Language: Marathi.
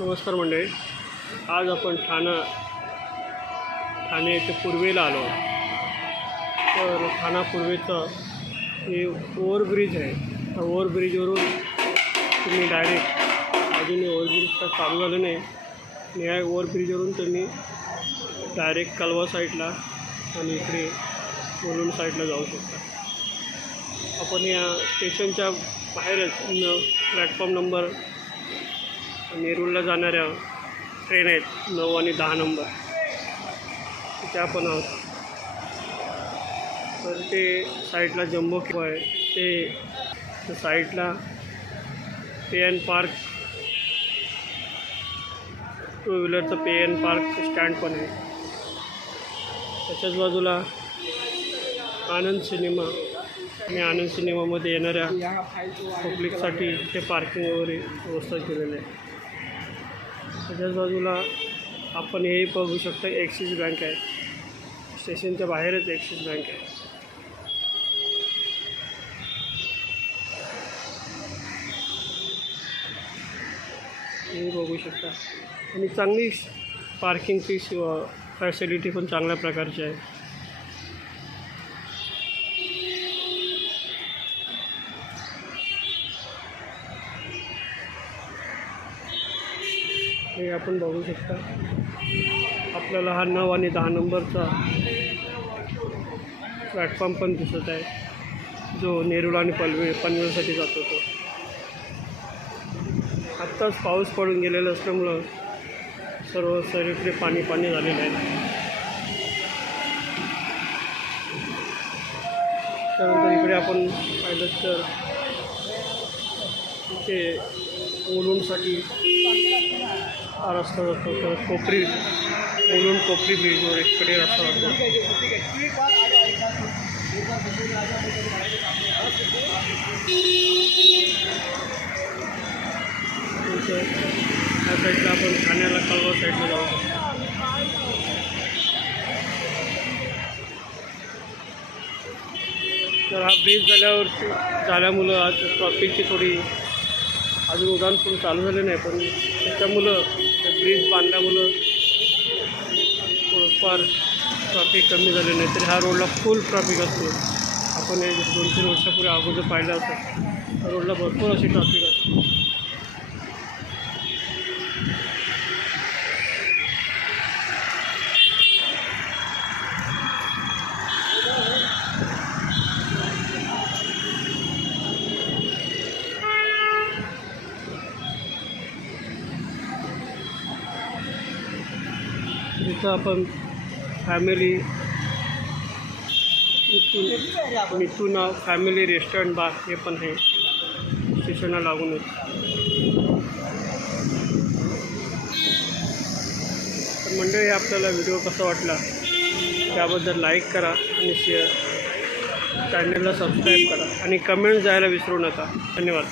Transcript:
नमस्कार मंडळी. आज आपण ठाणा ठाणे येथे पूर्वेला आलो तर ठाणा पूर्वेचं हे ओव्हरब्रिज आहे. त्या ओव्हरब्रिजवरून तुम्ही डायरेक्ट अजूनही ओव्हरब्रिज तर चालू झालं नाही. आणि या ओव्हरब्रिजवरून तुम्ही डायरेक्ट कलवा साईडला आणि इकडे मुलुंड साईडला जाऊ शकता. आपण या स्टेशनच्या बाहेरच प्लॅटफॉर्म नंबर नेरूळला जाणाऱ्या ट्रेन आहेत नऊ आणि दहा नंबर त्या पण आहोत. तर ते साईडला जम्बो किंवा आहे. ते साईडला पे एन पार्क टू व्हीलरचं पे एन पार्क स्टँड पण आहे. त्याच्याच बाजूला आनंद सिनेमा आणि आनंद सिनेमामध्ये येणाऱ्या पब्लिकसाठी ते पार्किंग वगैरे व्यवस्था केलेली आहे. त्याच्याच बाजूला आपण हे बघू शकतो ॲक्सिस बँक आहे. स्टेशनच्या बाहेरच ॲक्सिस बँक आहे. हे बघू शकता. आणि चांगली पार्किंगची फॅसिलिटी पण चांगल्या प्रकारची आहे. हे आपण बघू शकता. आपल्याला हा नऊ आणि दहा नंबरचा प्लॅटफॉर्म पण दिसत आहे. जो नेरुळ आणि पनवेल पनवेलसाठी जातो तो आत्ताच पाऊस पडून गेलेला असल्यामुळं सर्व सगळीकडे पाणी पाणी झालेलं आहे. त्यानंतर इकडे आपण पाहिलं तर इथे मुलुंडसाठी हा रस्ता जातो तर कोपरी मुलुंड कोपरी ब्रिजवर इकडे रस्ता जातो नंतर ह्या साईडला आपण ठाण्याला कळवा साईडला जाऊ शकतो तर हा ब्रिज झाल्यावर झाल्यामुळं आज ट्रॉफिकची थोडी अजून उड्डाण पण चालू झाले नाही पण त्याच्यामुळं ब्रिज बांधल्यामुळं थोडंफार ट्रॉफिक कमी झाले नाही तरी ह्या रोडला फुल ट्रॉफिक असतो. आपण हे दोन तीन वर्षापूर्वी अगोदर पाहिलं होतं. त्या रोडला भरपूर अशी ट्रॉफिक असते. तिथं आपण family Mithun family restaurant bar हे पण आहे. स्टेशनला लागूनच तर मंडळी आपल्याला व्हिडिओ कसा वाटला? त्याबद्दल लाईक करा आणि शेअर चॅनलला सबस्क्राईब करा आणि कमेंट जायला विसरू नका. धन्यवाद.